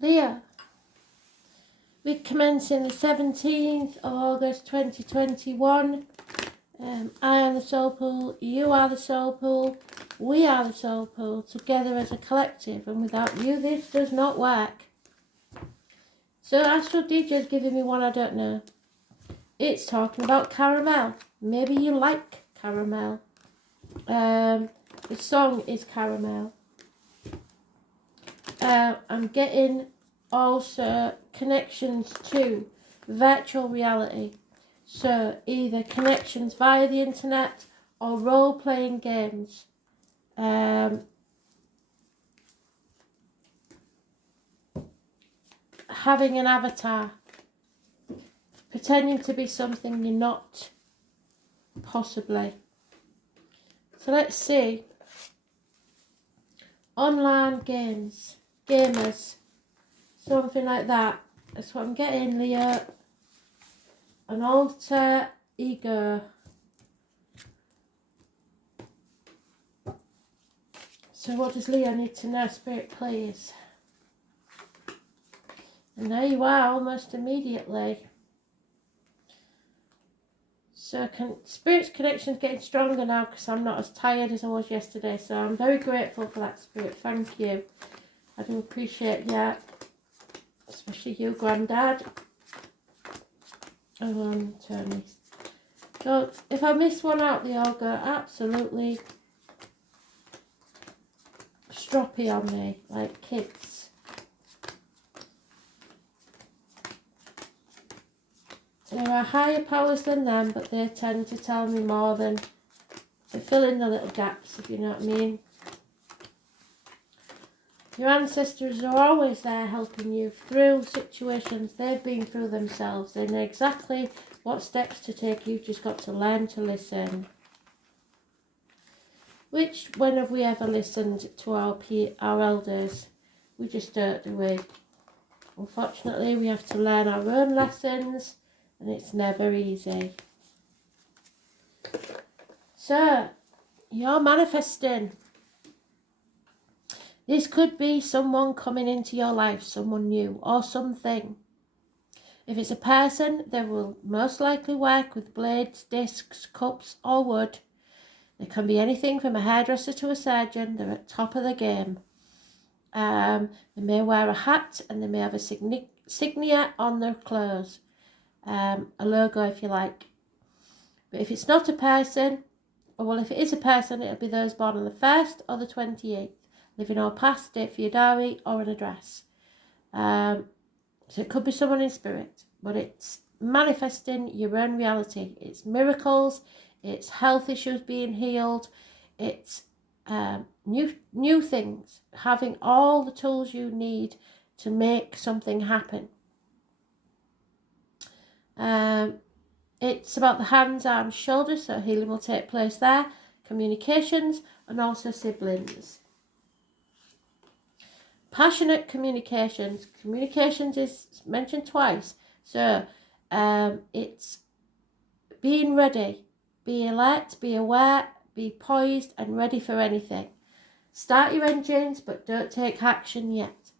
Leo, we commence in the 17th of August 2021. I am the Soul Pool, you are the Soul Pool, we are the Soul Pool, together as a collective, and without you this does not work. So Astral DJ is giving me one I don't know. It's talking about caramel. Maybe you like caramel. The song is Caramel. I'm getting also connections to virtual reality. So either connections via the internet or role-playing games. Having an avatar. Pretending to be something you're not. Possibly. So let's see. Online games. Gamers. Something like that. That's what I'm getting, Leo. An alter ego. So what does Leo need to know, Spirit, please? And there you are, almost immediately. So Spirit's connection's getting stronger now because I'm not as tired as I was yesterday. So I'm very grateful for that, Spirit. Thank you. I do appreciate that. Especially you, Grandad. Oh, Tony. So if I miss one out, the all go absolutely stroppy on me, like kids. There are higher powers than them, but they tend to tell me more than they fill in the little gaps, if you know what I mean. Your ancestors are always there helping you through situations they've been through themselves. They know exactly what steps to take. You've just got to learn to listen. Which, when have we ever listened to our elders? We just don't, do we? Unfortunately, we have to learn our own lessons, and it's never easy. So, you're manifesting. This could be someone coming into your life, someone new, or something. If it's a person, they will most likely work with blades, discs, cups, or wood. There can be anything from a hairdresser to a surgeon. They're at top of the game. They may wear a hat and they may have a signia on their clothes. A logo, if you like. But if it's not a person, or well, if it is a person, it'll be those born on the 1st or the 28th. Living or past, date for your diary, or an address. So it could be someone in spirit, but it's manifesting your own reality. It's miracles, it's health issues being healed, it's new things, having all the tools you need to make something happen. It's about the hands, arms, shoulders, so healing will take place there, communications, and also siblings. Passionate communications. Communications is mentioned twice. So it's being ready. Be alert, be aware, be poised and ready for anything. Start your engines, but don't take action yet.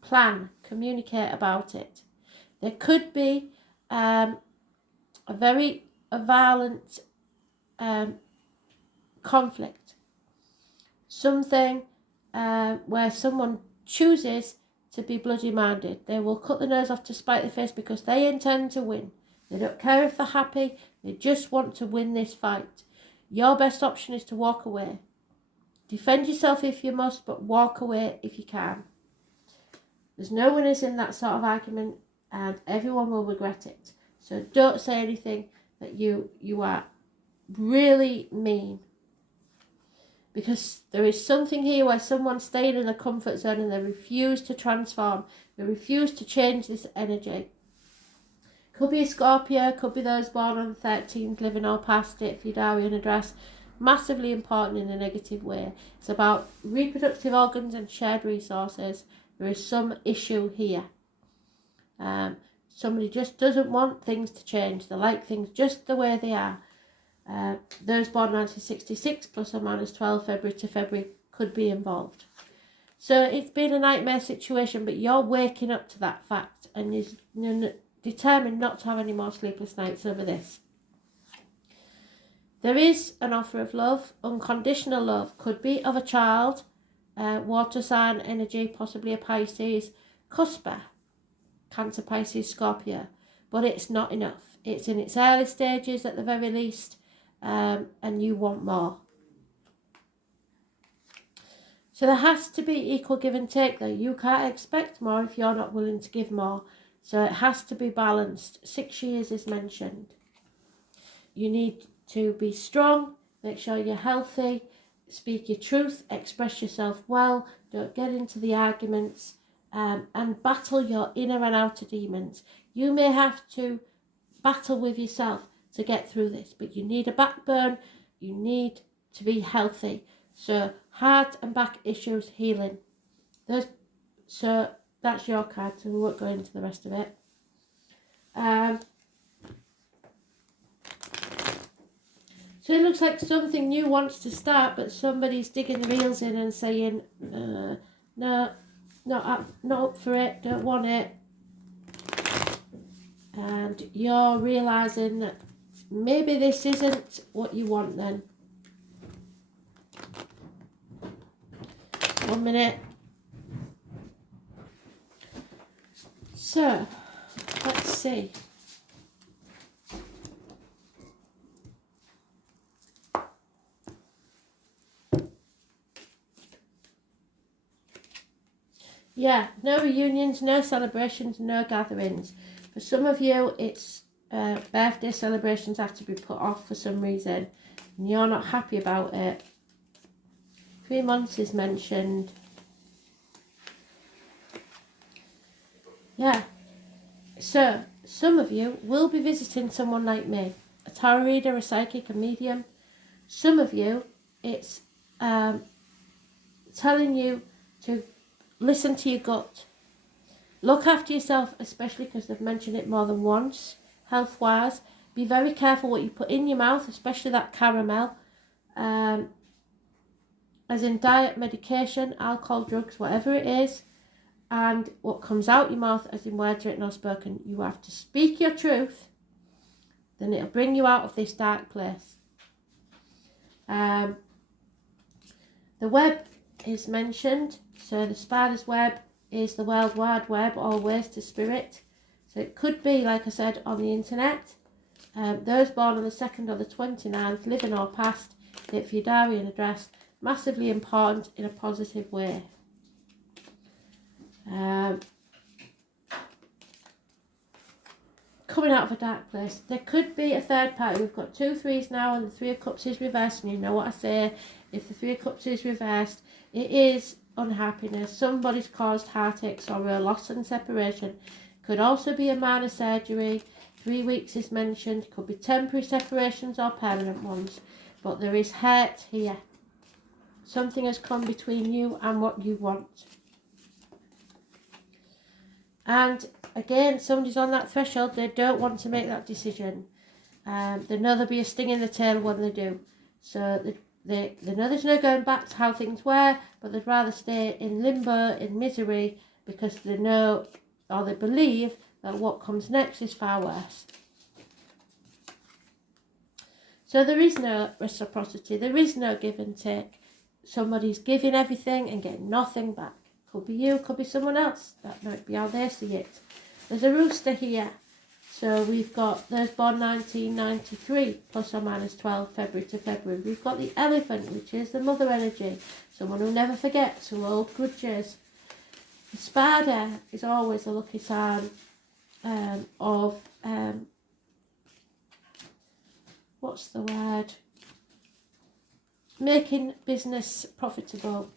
Plan. Communicate about it. There could be a violent conflict. Something where someone chooses to be bloody-minded. They will cut the nose off to spite the face because they intend to win. They don't care if they're happy. They just want to win this fight. Your best option is to walk away. Defend yourself if you must, but walk away if you can. There's no winners in that sort of argument, and everyone will regret it. So don't say anything that you are really mean. Because there is something here where someone's staying in a comfort zone and they refuse to transform. They refuse to change this energy. Could be a Scorpio, could be those born on the 13th, living or past it, for your diary and address. Massively important in a negative way. It's about reproductive organs and shared resources. There is some issue here. Somebody just doesn't want things to change. They like things just the way they are. Those born 1966 plus or minus 12 February to February could be involved. So it's been a nightmare situation, but you're waking up to that fact and you're determined not to have any more sleepless nights over this. There is an offer of love, unconditional love, could be of a child, water sign energy, possibly a Pisces, cusper, Cancer, Pisces, Scorpio, but it's not enough. It's in its early stages at the very least, and you want more. So there has to be equal give and take though. You can't expect more if you're not willing to give more. So it has to be balanced. 6 years is mentioned. You need to be strong, make sure you're healthy, speak your truth, express yourself well, don't get into the arguments, and battle your inner and outer demons. You may have to battle with yourself to get through this, but you need a backbone, you need to be healthy. So heart and back issues, healing. So that's your card, so we won't go into the rest of it. So it looks like something new wants to start, but somebody's digging their heels in and saying, no, not up for it, don't want it. And you're realising that maybe this isn't what you want then. 1 minute. So, let's see. Yeah, no reunions, no celebrations, no gatherings. For some of you, it's birthday celebrations have to be put off for some reason, and you're not happy about it. 3 months is mentioned. Yeah. So, some of you will be visiting someone like me, a tarot reader, a psychic, a medium. Some of you, it's telling you to listen to your gut. Look after yourself, especially because they've mentioned it more than once, health-wise. Be very careful what you put in your mouth, especially that caramel. As in diet, medication, alcohol, drugs, whatever it is. And what comes out your mouth, as in words written or spoken. You have to speak your truth. Then it'll bring you out of this dark place. The web is mentioned. So the spider's web is the World Wide Web, or ways to spirit. So it could be, like I said, on the internet. Those born on the 2nd or the 29th, living or past, it for your diary and address. Massively important in a positive way. Coming out of a dark place. There could be a third party. We've got 2 threes now, and the 3 of Cups is reversed, and you know what I say. If the 3 of Cups is reversed, it is unhappiness. Somebody's caused heartache, sorrow, loss and separation. Could also be a minor surgery. 3 weeks is mentioned. Could be temporary separations or permanent ones. But there is hurt here. Something has come between you and what you want. And again, somebody's on that threshold. They don't want to make that decision. They know there'll be a sting in the tail when they do. So they know there's no going back to how things were, but they'd rather stay in limbo, in misery, because they know, or they believe, that what comes next is far worse. So there is no reciprocity. There is no give and take. Somebody's giving everything and getting nothing back. Could be you, could be someone else. That might be how they see it. There's a rooster here. So we've got those born 1993, plus or minus 12, February to February. We've got the elephant, which is the mother energy. Someone who never forgets, who holds grudges. The spider is always a lucky sign of, what's the word? Making business profitable.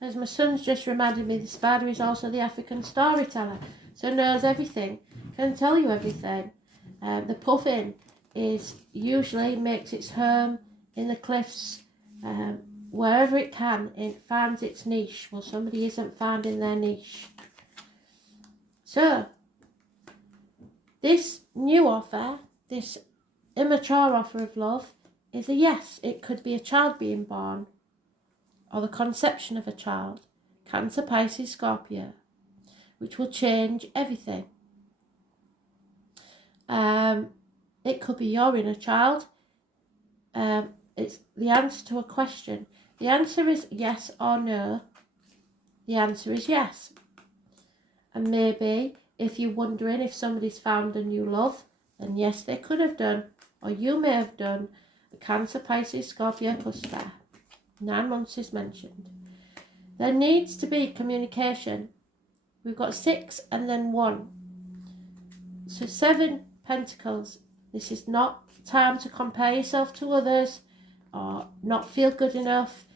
As my son's just reminded me, the spider is also the African storyteller, so knows everything, can tell you everything. The puffin is usually makes its home in the cliffs, wherever it can. It finds its niche. Well, somebody isn't finding their niche. So, this new offer, this immature offer of love, is a yes. It could be a child being born. or the conception of a child. Cancer, Pisces, Scorpio, which will change everything. It could be your inner child. It's the answer to a question. The answer is yes or no. The answer is yes. And maybe if you're wondering if somebody's found a new love, then yes, they could have done, or you may have done. A Cancer, Pisces, Scorpio cluster. 9 months is mentioned. There needs to be communication. We've got 6 and then 1. So 7 Pentacles. This is not time to compare yourself to others or not feel good enough.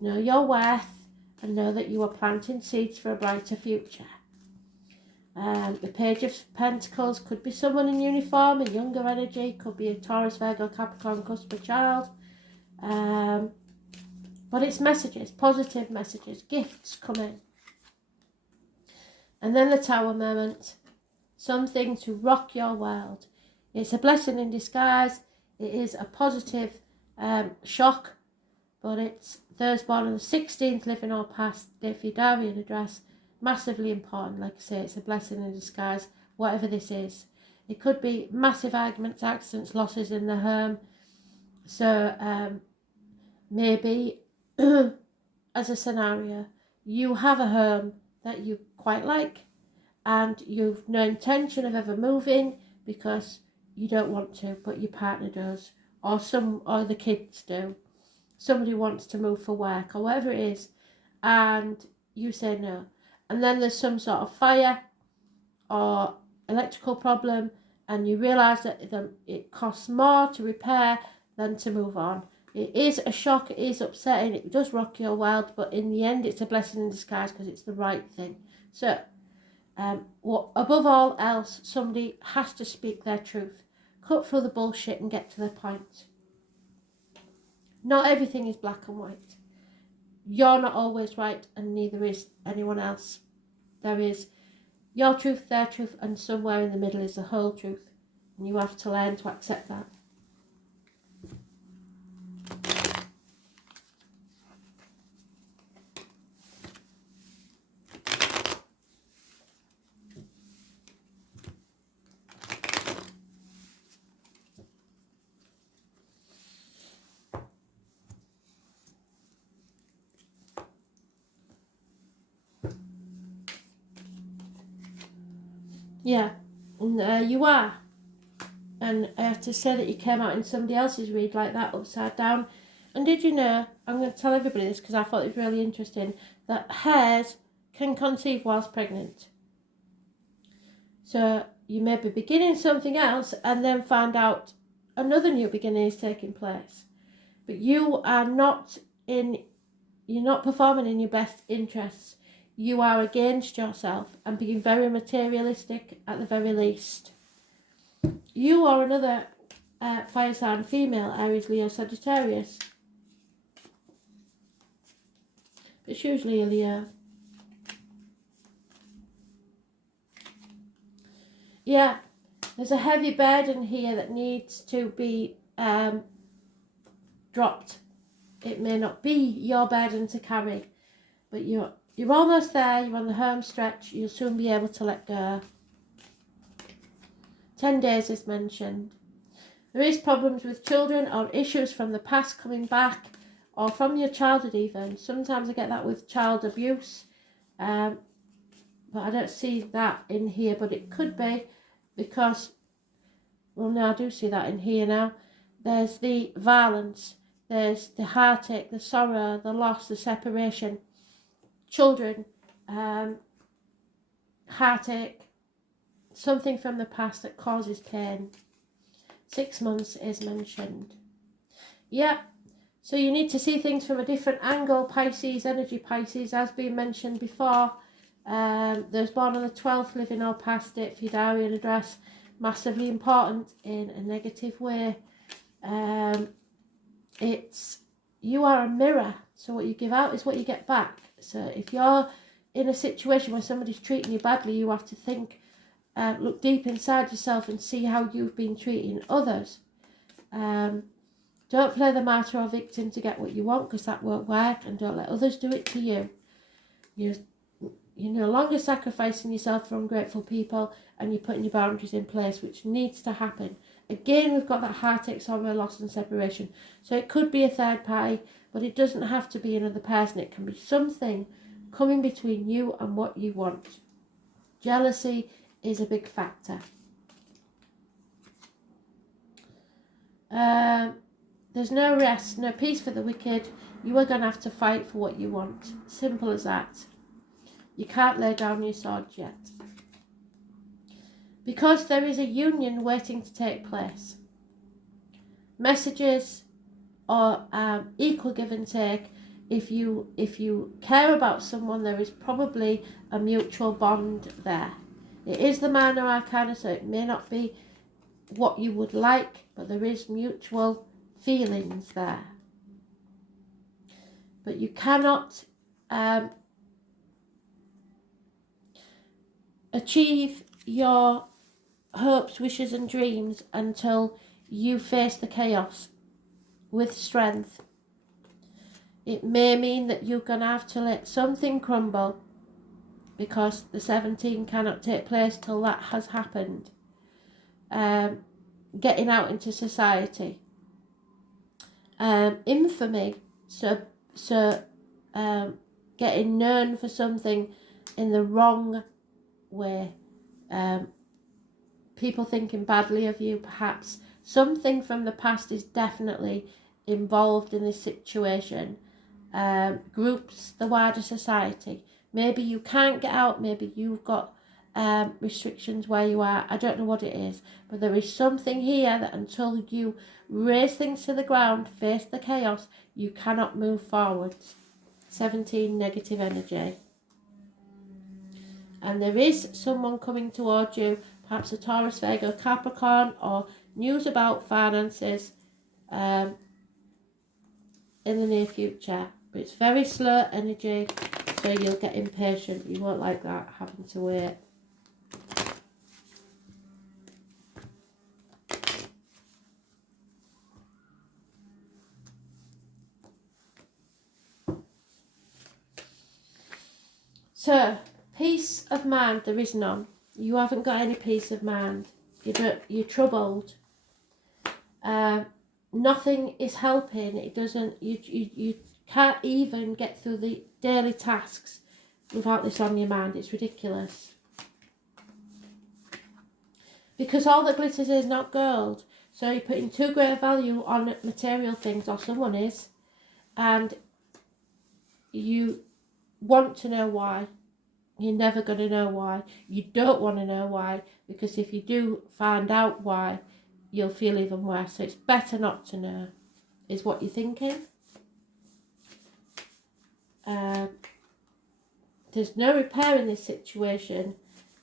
Know your worth and know that you are planting seeds for a brighter future. The Page of Pentacles could be someone in uniform, a younger energy, could be a Taurus, Virgo, Capricorn, Cuspid child. But it's messages, positive messages, gifts coming. And then the Tower moment, something to rock your world. It's a blessing in disguise. It is a positive shock, but it's those born on the 16th, living or past, their Fidarian address, massively important. Like I say, it's a blessing in disguise, whatever this is. It could be massive arguments, accidents, losses in the home. So maybe as a scenario, you have a home that you quite like and you've no intention of ever moving because you don't want to, but your partner does, or the kids do. Somebody wants to move for work or whatever it is, and you say no. And then there's some sort of fire or electrical problem, and you realise that it costs more to repair than to move on. It is a shock, it is upsetting, it does rock your world, but in the end it's a blessing in disguise because it's the right thing. So, above all else, somebody has to speak their truth. Cut through the bullshit and get to the point. Not everything is black and white. You're not always right, and neither is anyone else. There is your truth, their truth, and somewhere in the middle is the whole truth. And you have to learn to accept that. Yeah, and you are. And I have to say that you came out in somebody else's read like that, upside down. And did you know, I'm going to tell everybody this because I thought it was really interesting, that hares can conceive whilst pregnant. So you may be beginning something else and then find out another new beginning is taking place. But you are you're not performing in your best interests. You are against yourself and being very materialistic at the very least. You or another fire sign female, Aries, Leo, Sagittarius. It's usually a Leo. Yeah, there's a heavy burden here that needs to be dropped. It may not be your burden to carry, but you're almost there. You're on the home stretch. You'll soon be able to let go. 10 days is mentioned. There is problems with children or issues from the past coming back, or from your childhood even. Sometimes I get that with child abuse, but I don't see that in here, but it could be because, well, no, I do see that in here now. There's the violence, there's the heartache, the sorrow, the loss, the separation. Children, heartache, something from the past that causes pain. 6 months is mentioned. Yeah, so you need to see things from a different angle. Pisces, energy Pisces, as been mentioned before. Those born on the 12th, living or past it, Fidarian address, massively important in a negative way. You are a mirror, so what you give out is what you get back. So if you're in a situation where somebody's treating you badly, you have to think, look deep inside yourself and see how you've been treating others. Don't play the martyr or victim to get what you want, because that won't work, and don't let others do it to you. You're no longer sacrificing yourself for ungrateful people, and you're putting your boundaries in place, which needs to happen. Again, we've got that heartache, sorrow, loss and separation. So it could be a third party, but it doesn't have to be another person. It can be something coming between you and what you want. Jealousy is a big factor. There's no rest, no peace for the wicked. You are going to have to fight for what you want. Simple as that. You can't lay down your swords yet. Because there is a union waiting to take place. Messages or equal give and take. If you care about someone, there is probably a mutual bond there. It is the minor arcana, so it may not be what you would like, but there is mutual feelings there. But you cannot achieve your hopes, wishes and dreams until you face the chaos with strength. It may mean that you're going to have to let something crumble, because the 17 cannot take place till that has happened. Getting out into society. Infamy, so getting known for something in the wrong way. People thinking badly of you, perhaps. Something from the past is definitely involved in this situation. Groups, the wider society. Maybe you can't get out, maybe you've got restrictions where you are. I don't know what it is, but there is something here that until you raise things to the ground, face the chaos, you cannot move forwards. 17, negative energy. And there is someone coming towards you, perhaps a Taurus, Virgo, Capricorn, or news about finances in the near future. But it's very slow energy, so you'll get impatient. You won't like that, having to wait. So, peace of mind, there is none. You haven't got any peace of mind. You're troubled. Nothing is helping. It doesn't. You can't even get through the daily tasks without this on your mind. It's ridiculous. Because all that glitters is not gold. So you're putting too great a value on material things, or someone is, and you want to know why. You're never going to know why. You don't want to know why, because if you do find out why, you'll feel even worse. So it's better not to know, is what you're thinking. There's no repair in this situation,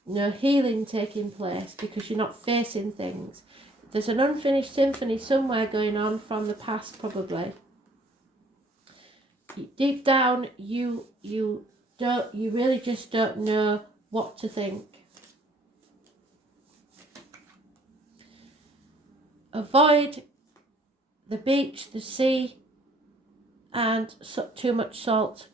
no healing taking place, because you're not facing things. There's an unfinished symphony somewhere going on from the past, probably. Deep down, you really just don't know what to think. Avoid the beach, the sea, and too much salt.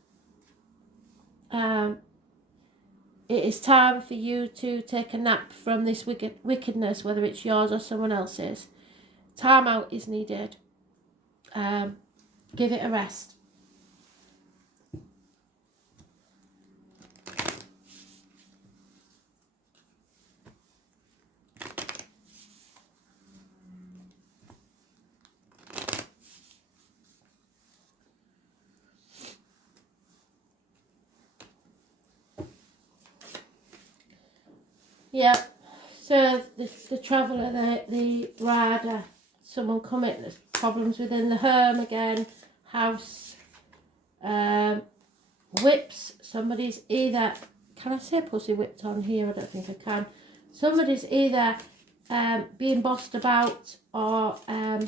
It is time for you to take a nap from this wickedness, whether it's yours or someone else's. Time out is needed. Give it a rest. Yeah, so the traveller, the rider, someone coming, there's problems within the home again, house, whips, somebody's either, can I say pussy whipped on here? I don't think I can. Somebody's either being bossed about, or I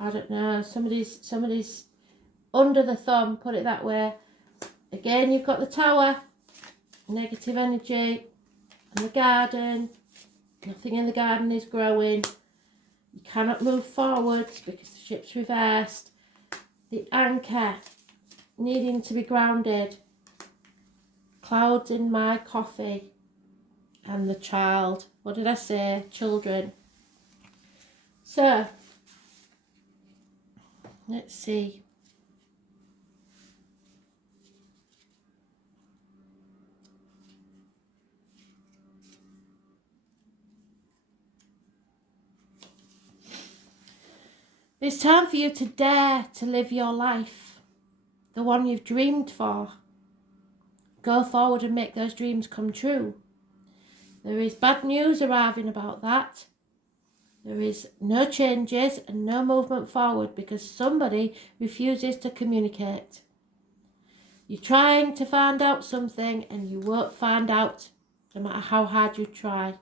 don't know, somebody's under the thumb, put it that way. Again, you've got the Tower, negative energy, and the garden. Nothing in the garden is growing. You cannot move forwards because the ship's reversed. The anchor needing to be grounded. Clouds in my coffee. And the child. What did I say? Children. So, let's see. It's time for you to dare to live your life, the one you've dreamed for. Go forward and make those dreams come true. There is bad news arriving about that. There is no changes and no movement forward because somebody refuses to communicate. You're trying to find out something and you won't find out no matter how hard you try.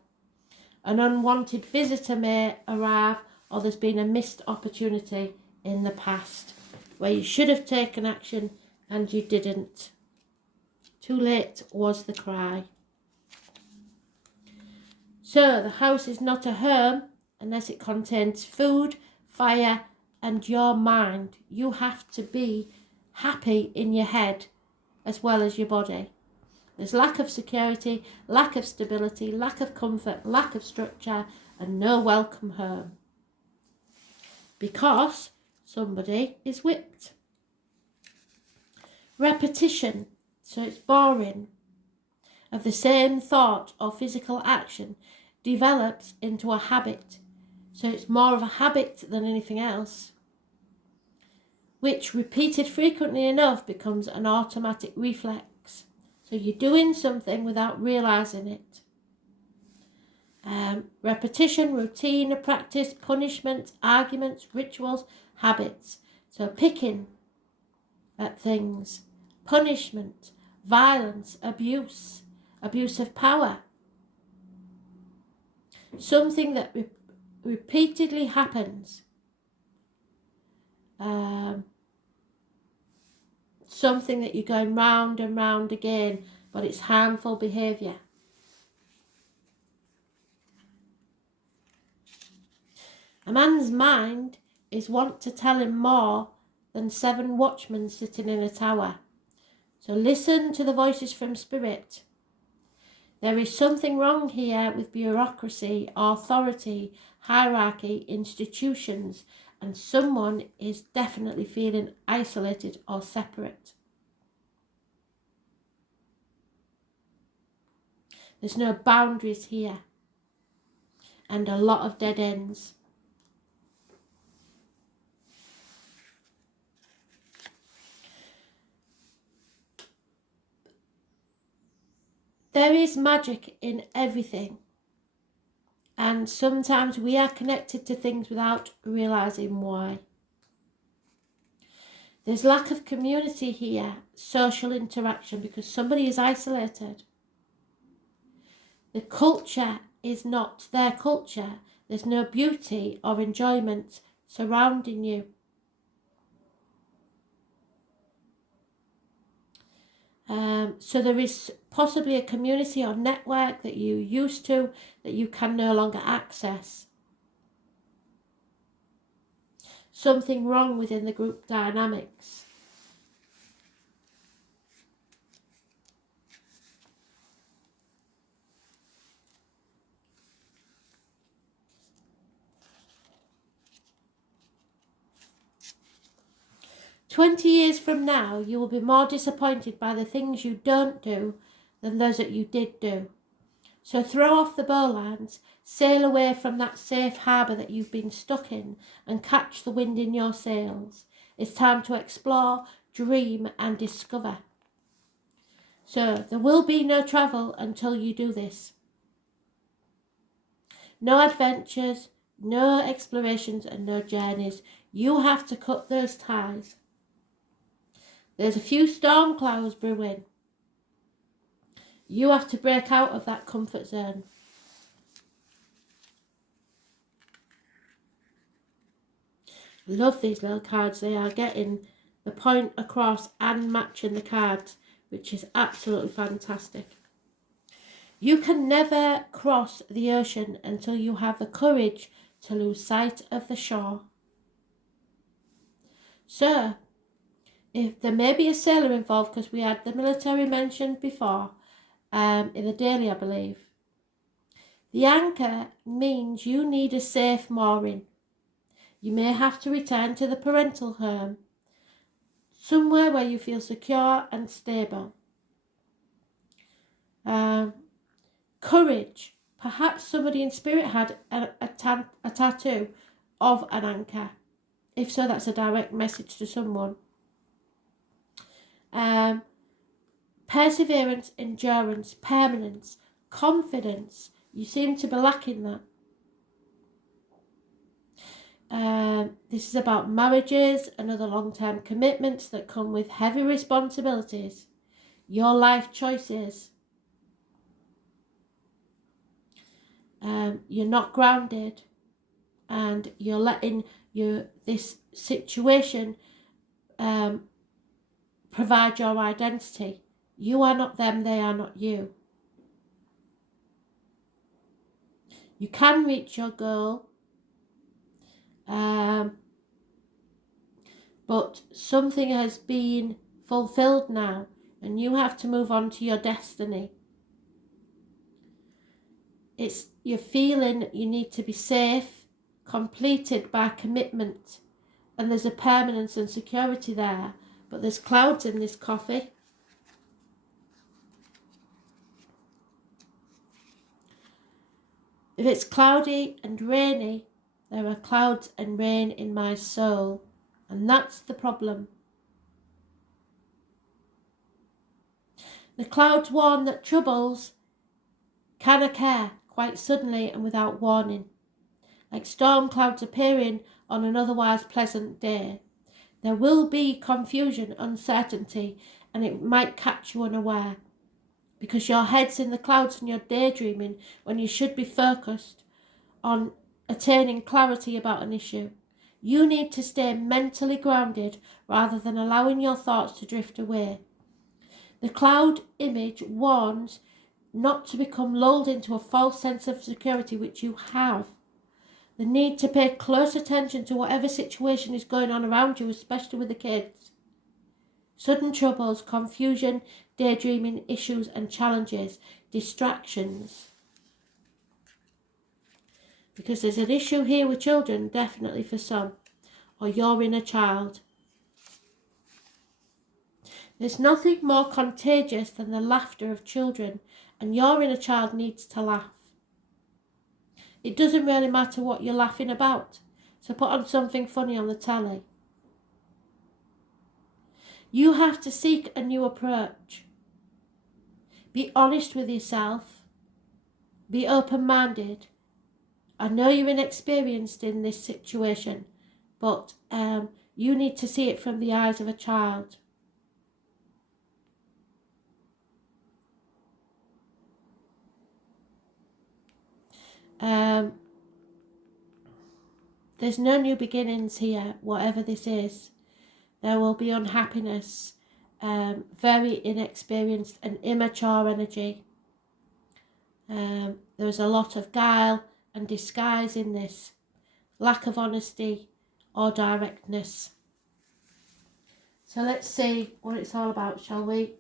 An unwanted visitor may arrive, or there's been a missed opportunity in the past where you should have taken action and you didn't. Too late was the cry. So the house is not a home unless it contains food, fire, and your mind. You have to be happy in your head as well as your body. There's lack of security, lack of stability, lack of comfort, lack of structure, and no welcome home. Because somebody is whipped. Repetition, so it's boring, of the same thought or physical action develops into a habit. So it's more of a habit than anything else, which repeated frequently enough becomes an automatic reflex. So you're doing something without realizing it. Repetition, routine, practice, punishment, arguments, rituals, habits. So picking at things, punishment, violence, abuse of power. Something that repeatedly happens. Something that you're going round and round again, but it's harmful behaviour. A man's mind is wont to tell him more than 7 watchmen sitting in a tower. So listen to the voices from spirit. There is something wrong here with bureaucracy, authority, hierarchy, institutions, and someone is definitely feeling isolated or separate. There's no boundaries here, and a lot of dead ends. There is magic in everything, and sometimes we are connected to things without realising why. There's lack of community here, social interaction, because somebody is isolated. The culture is not their culture. There's no beauty or enjoyment surrounding you. So there is possibly a community or network that you used to that you can no longer access. Something wrong within the group dynamics. "20 years from now, you will be more disappointed by the things you don't do than those that you did do. So throw off the bowlines, sail away from that safe harbour that you've been stuck in, and catch the wind in your sails. It's time to explore, dream, and discover. So there will be no travel until you do this. No adventures, no explorations, and no journeys. You have to cut those ties. There's a few storm clouds brewing. You have to break out of that comfort zone. Love these little cards. They are getting the point across and matching the cards, which is absolutely fantastic. You can never cross the ocean until you have the courage to lose sight of the shore. So, if there may be a sailor involved, because we had the military mentioned before, in the daily, I believe. The anchor means you need a safe mooring. You may have to return to the parental home, somewhere where you feel secure and stable. Courage. Perhaps somebody in spirit had a tattoo of an anchor. If so, that's a direct message to someone. Perseverance, endurance, permanence, confidence. You seem to be lacking that. This is about marriages and other long-term commitments that come with heavy responsibilities. Your life choices. You're not grounded, and you're letting this situation provide your identity. You are not them, they are not you. You can reach your goal, but something has been fulfilled now, and you have to move on to your destiny. You're feeling you need to be safe, completed by commitment, and there's a permanence and security there, but there's clouds in this coffee. If it's cloudy and rainy, there are clouds and rain in my soul, and that's the problem. The clouds warn that troubles can occur quite suddenly and without warning, like storm clouds appearing on an otherwise pleasant day. There will be confusion, uncertainty, and it might catch you unaware, because your head's in the clouds and you're daydreaming when you should be focused on attaining clarity about an issue. You need to stay mentally grounded rather than allowing your thoughts to drift away. The cloud image warns not to become lulled into a false sense of security which you have. The need to pay close attention to whatever situation is going on around you, especially with the kids. Sudden troubles, confusion, daydreaming, issues and challenges, distractions. Because there's an issue here with children, definitely for some, or your inner child. There's nothing more contagious than the laughter of children, and your inner child needs to laugh. It doesn't really matter what you're laughing about, so put on something funny on the telly. You have to seek a new approach. Be honest with yourself. Be open-minded. I know you're inexperienced in this situation, but you need to see it from the eyes of a child. There's no new beginnings here, whatever this is. There will be unhappiness, very inexperienced and immature energy. There's a lot of guile and disguise in this, lack of honesty or directness. So let's see what it's all about, shall we?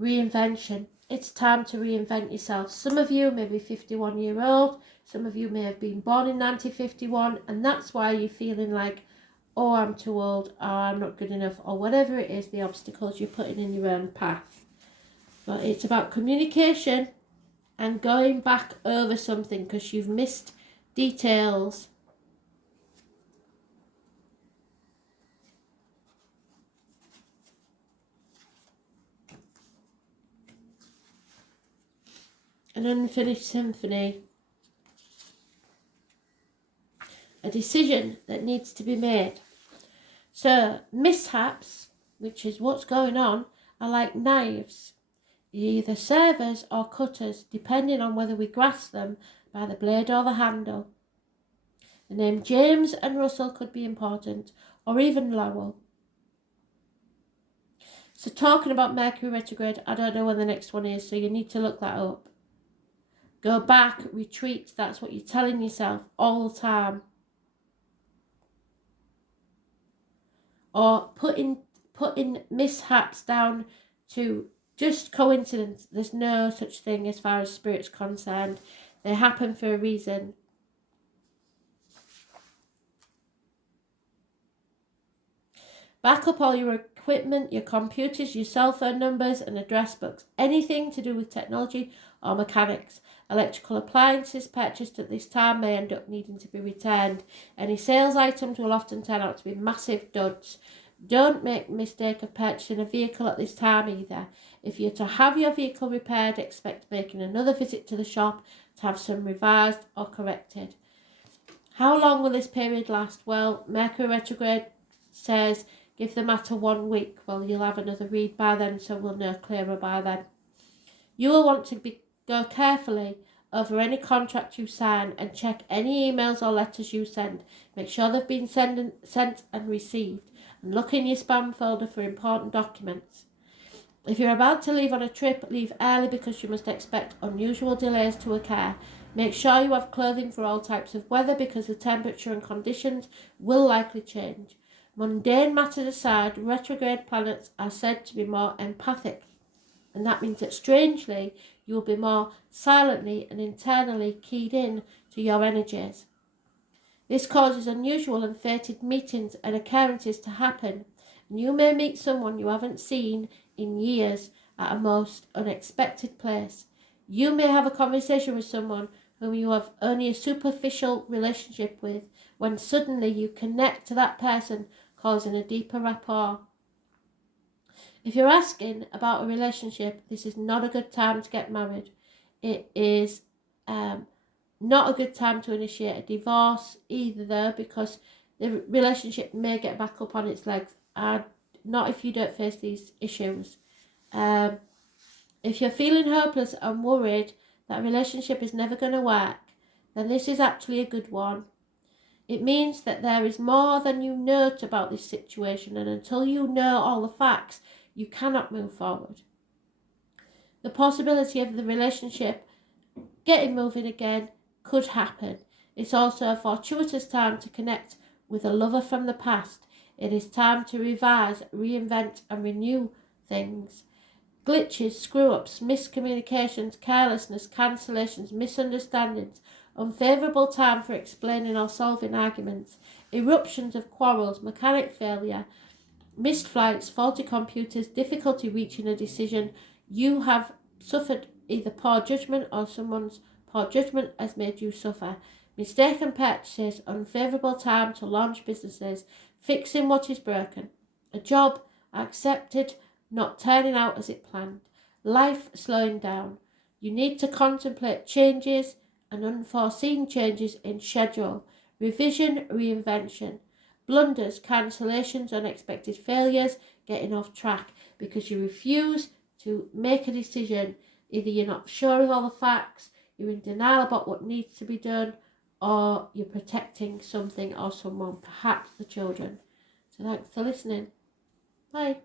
Reinvention. It's time to reinvent yourself. Some of you may be 51-year-old, some of you may have been born in 1951, and that's why you're feeling like, oh, I'm too old, or I'm not good enough, or whatever it is, the obstacles you're putting in your own path. But it's about communication and going back over something because you've missed details. An unfinished symphony. A decision that needs to be made. So mishaps, which is what's going on, are like knives. Either servers or cutters, depending on whether we grasp them by the blade or the handle. The name James and Russell could be important, or even Lowell. So talking about Mercury retrograde, I don't know when the next one is, so you need to look that up. Go back, retreat. That's what you're telling yourself all the time. Or putting mishaps down to just coincidence. There's no such thing as far as spirit's concerned. They happen for a reason. Back up all your equipment, your computers, your cell phone numbers and address books. Anything to do with technology or mechanics. Electrical appliances purchased at this time may end up needing to be returned. Any sales items will often turn out to be massive duds. Don't make the mistake of purchasing a vehicle at this time either. If you're to have your vehicle repaired, expect making another visit to the shop to have some revised or corrected. How long will this period last? Well, Mercury retrograde says give the matter 1 week. Well, you'll have another read by then, so we'll know clearer by then. You will want to go carefully over any contract you sign and check any emails or letters you send. Make sure they've been sent and received. And look in your spam folder for important documents. If you're about to leave on a trip, leave early because you must expect unusual delays to occur. Make sure you have clothing for all types of weather because the temperature and conditions will likely change. Mundane matters aside, retrograde planets are said to be more empathic. And that means that strangely, you will be more silently and internally keyed in to your energies. This causes unusual and fated meetings and occurrences to happen, and you may meet someone you haven't seen in years at a most unexpected place. You may have a conversation with someone whom you have only a superficial relationship with, when suddenly you connect to that person, causing a deeper rapport. If you're asking about a relationship, this is not a good time to get married. It is not a good time to initiate a divorce either, though, because the relationship may get back up on its legs. Not if you don't face these issues. If you're feeling hopeless and worried that a relationship is never going to work, then this is actually a good one. It means that there is more than you know about this situation, and until you know all the facts, you cannot move forward. The possibility of the relationship getting moving again could happen. It's also a fortuitous time to connect with a lover from the past. It is time to revise, reinvent and renew things. Glitches, screw-ups, miscommunications, carelessness, cancellations, misunderstandings, unfavourable time for explaining or solving arguments, eruptions of quarrels, mechanic failure, missed flights, faulty computers, difficulty reaching a decision. You have suffered either poor judgment or someone's poor judgment has made you suffer. Mistaken purchases, unfavourable time to launch businesses, fixing what is broken. A job accepted, not turning out as it planned. Life slowing down. You need to contemplate changes and unforeseen changes in schedule. Revision, reinvention. Blunders, cancellations, unexpected failures, getting off track because you refuse to make a decision. Either you're not sure of all the facts, you're in denial about what needs to be done, or you're protecting something or someone, perhaps the children. So thanks for listening. Bye.